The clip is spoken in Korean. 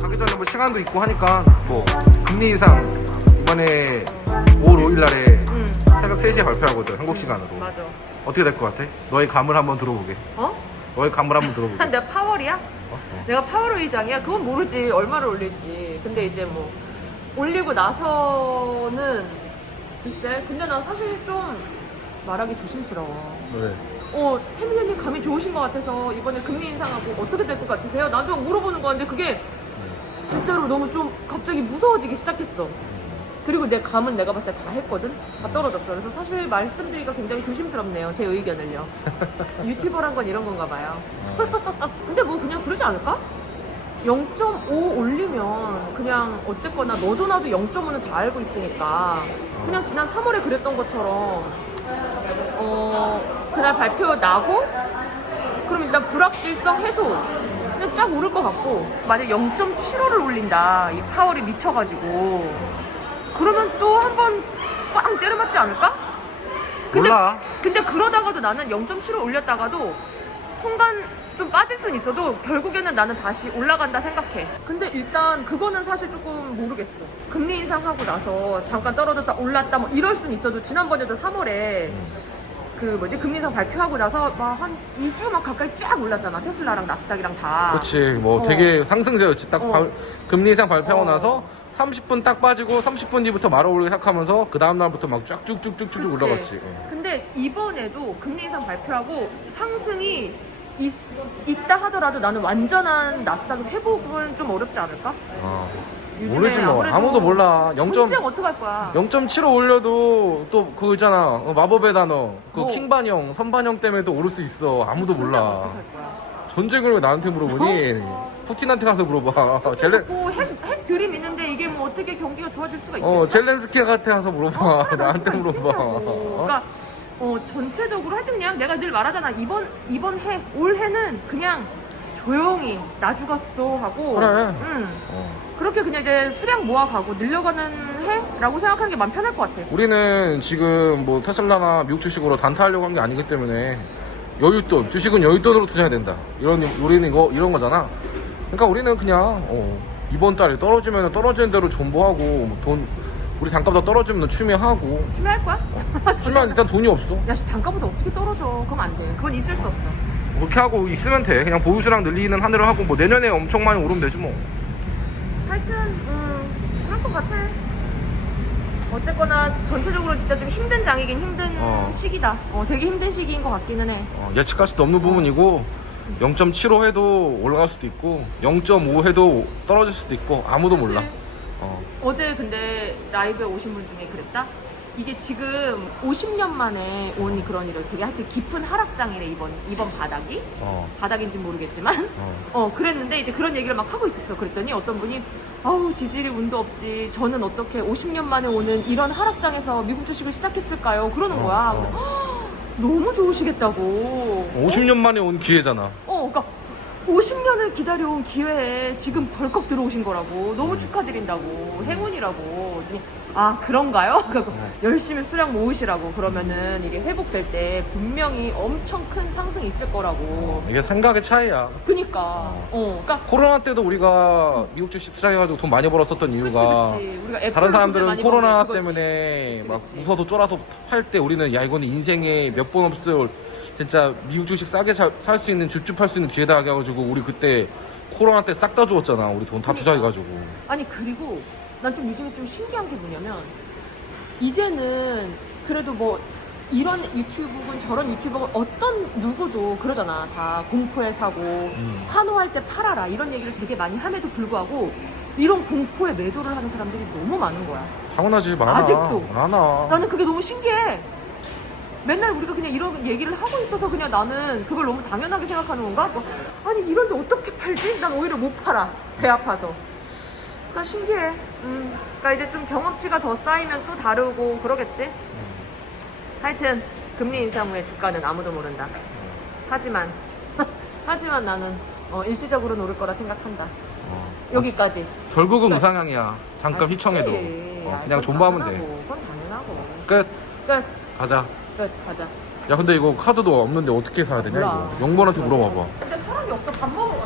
가기 전에 뭐 시간도 있고 하니까 뭐 금리 인상 이번에 5월 5일 날에 응 새벽 3시에 발표하거든 한국 시간으로 맞아 어떻게 될 것 같아? 너의 감을 한번 들어보게 어? 너의 감을 한번 들어보게 내가 파월이야? 어? 어. 내가 파월 의장이야? 그건 모르지 얼마를 올릴지 근데 이제 뭐 올리고 나서는 글쎄 근데 난 사실 좀 말하기 조심스러워 왜? 어, 태민이님 감이 좋으신 것 같아서 이번에 금리 인상하고 어떻게 될 것 같으세요? 나도 물어보는 건데 그게 진짜로 너무 좀 갑자기 무서워지기 시작했어. 그리고 내 감은 내가 봤을 때 다 했거든? 다 떨어졌어. 그래서 사실 말씀드리기가 굉장히 조심스럽네요. 제 의견을요. 유튜버란 건 이런 건가 봐요. 근데 뭐 그냥 그러지 않을까? 0.5 올리면 그냥 어쨌거나 너도 나도 0.5는 다 알고 있으니까 그냥 지난 3월에 그랬던 것처럼 어 그날 발표 나고 그럼 일단 불확실성 해소 그냥 쫙 오를 것 같고 만약 0.75를 올린다 이 파월이 미쳐가지고 그러면 또 한 번 꽝 때려맞지 않을까? 근데, 몰라. 근데 그러다가도 나는 0.75 올렸다가도 순간 좀 빠질 순 있어도 결국에는 나는 다시 올라간다 생각해. 근데 일단 그거는 사실 조금 모르겠어. 금리 인상하고 나서 잠깐 떨어졌다 올랐다 뭐 이럴 순 있어도 지난번에도 3월에 그 뭐지 금리 인상 발표하고 나서 막 한 2주 막 가까이 쫙 올랐잖아. 테슬라랑 나스닥이랑 다. 그렇지 뭐 어. 되게 상승세였지 딱 어. 발- 금리 인상 발표하고 어. 나서 30분 딱 빠지고 30분 뒤부터 말아 오르기 시작하면서 그 다음 날부터 막 쫙쭉쭉쭉쭉 그치. 올라갔지 어. 이번에도 금리 인상 발표하고 상승이 있, 있다 하더라도 나는 완전한 나스닥 회복은 좀 어렵지 않을까? 어. 요즘에 모르지 뭐 아무래도 아무도 몰라 0. 전쟁 어떡할 거야? 0.75 올려도 또 그거 있잖아 어, 마법의 단어 그 뭐? 킹반영 선반영 때문에도 오를 수 있어 아무도 전쟁 몰라 어떡할 거야? 전쟁을 왜 나한테 물어보니 푸틴한테 가서 물어봐 젤렌 자꾸 핵, 핵 들이미는데 이게 뭐 어떻게 경기가 좋아질 수가 있겠어? 어 젤렌스키한테 가서 물어봐 나한테 물어봐 있겠냐고. 어? 그러니까 어, 전체적으로 하여튼 그냥 내가 늘 말하잖아 이번 이번 해 올해는 그냥 조용히 나 죽었어 하고 그래. 음, 어. 그렇게 그냥 이제 수량 모아가고 늘려가는 해라고 생각하는 게 마음 편할 것 같아. 우리는 지금 뭐 테슬라나 미국 주식으로 단타하려고 한 게 아니기 때문에 여윳돈 주식은 여윳돈으로 투자해야 된다 이런 우리는 이거 이런 거잖아 그러니까 우리는 그냥 어, 이번 달에 떨어지면 떨어지는 대로 존버하고 뭐돈 우리 단가보다 떨어지면 추매하고 추매할 거야? 추면 일단 돈이 없어 야씨 단가보다 어떻게 떨어져? 그럼 안 돼. 그건 있을 수 없어. 그렇게 하고 있으면 돼 그냥 보유수량 늘리는 한대로 하고 뭐 내년에 엄청 많이 오르면 되지 뭐 하여튼 음, 그럴 것 같아. 어쨌거나 전체적으로 진짜 좀 힘든 장이긴 힘든 어. 시기다. 어, 되게 힘든 시기인 것 같기는 해. 어, 예측할 수도 없는 부분이고 0.75 해도 올라갈 수도 있고 0.5 해도 떨어질 수도 있고 아무도 몰라 사실 어. 어제 근데 라이브에 오신 분 중에 그랬다? 이게 지금 50년 만에 온 그런 이런 되게 하여튼 깊은 하락장이래 이번 이번 바닥이 어. 바닥인지 모르겠지만 어. 어 그랬는데 이제 그런 얘기를 막 하고 있었어 그랬더니 어떤 분이 아우 지질이 운도 없지 저는 어떻게 50년 만에 오는 이런 하락장에서 미국 주식을 시작했을까요 그러는 어, 거야 어. 너무 좋으시겠다고 50년 만에 온 기회잖아. 어, 그러니까 50년을 기다려온 기회에 지금 벌컥 들어오신 거라고. 너무 음. 축하드린다고. 행운이라고. 그랬더니 아 그런가요? 그래서 어. 열심히 수량 모으시라고 그러면은 이게 회복될 때 분명히 엄청 큰 상승이 있을 거라고 이게 생각의 차이야. 그니까 어 그러니까 코로나 때도 우리가 미국 주식 투자해가지고 돈 많이 벌었었던 이유가 그치, 그치. 우리가 애플 다른 돈을 사람들은 많이 코로나 버는 그거지. 때문에 그치, 막 그치. 웃어서 쫄아서 팔 때 우리는 야 이거는 인생에 몇 번 없을 진짜 미국 주식 싸게 살 수 있는 줍줍 할 수 있는 기회다 해가지고 우리 그때 코로나 때 싹 다 주었잖아. 우리 돈다 그러니까. 투자해가지고. 아니 그리고 난 좀 요즘에 좀 신기한 게 뭐냐면 이제는 그래도 뭐 이런 유튜브군 저런 유튜버군 어떤 누구도 그러잖아 다 공포에 사고 음. 환호할 때 팔아라 이런 얘기를 되게 많이 함에도 불구하고 이런 공포에 매도를 하는 사람들이 너무 많은 거야 당연하지 많아. 아직도. 많아. 나는 그게 너무 신기해 맨날 우리가 그냥 이런 얘기를 하고 있어서 그냥 나는 그걸 너무 당연하게 생각하는 건가? 뭐, 아니 이런데 어떻게 팔지? 난 오히려 못 팔아 배 아파서 그러니까 신기해 음, 그러니까 이제 좀 경험치가 더 쌓이면 또 다르고 그러겠지 음. 하여튼 금리 인상 후에 주가는 아무도 모른다 하지만 하지만 나는 어, 일시적으로는 오를 거라 생각한다 어. 여기까지 결국은 우상향이야. 잠깐 아, 휘청해도. 그치. 어, 아, 그냥 그건 존버하면 돼. 당연하고, 그건 당연하고 끝. 끝 가자. 끝 가자 야 근데 이거 카드도 없는데 어떻게 사야 되냐 몰라. 이거 영번한테 물어봐봐 근데 사람이 없어 밥 먹으러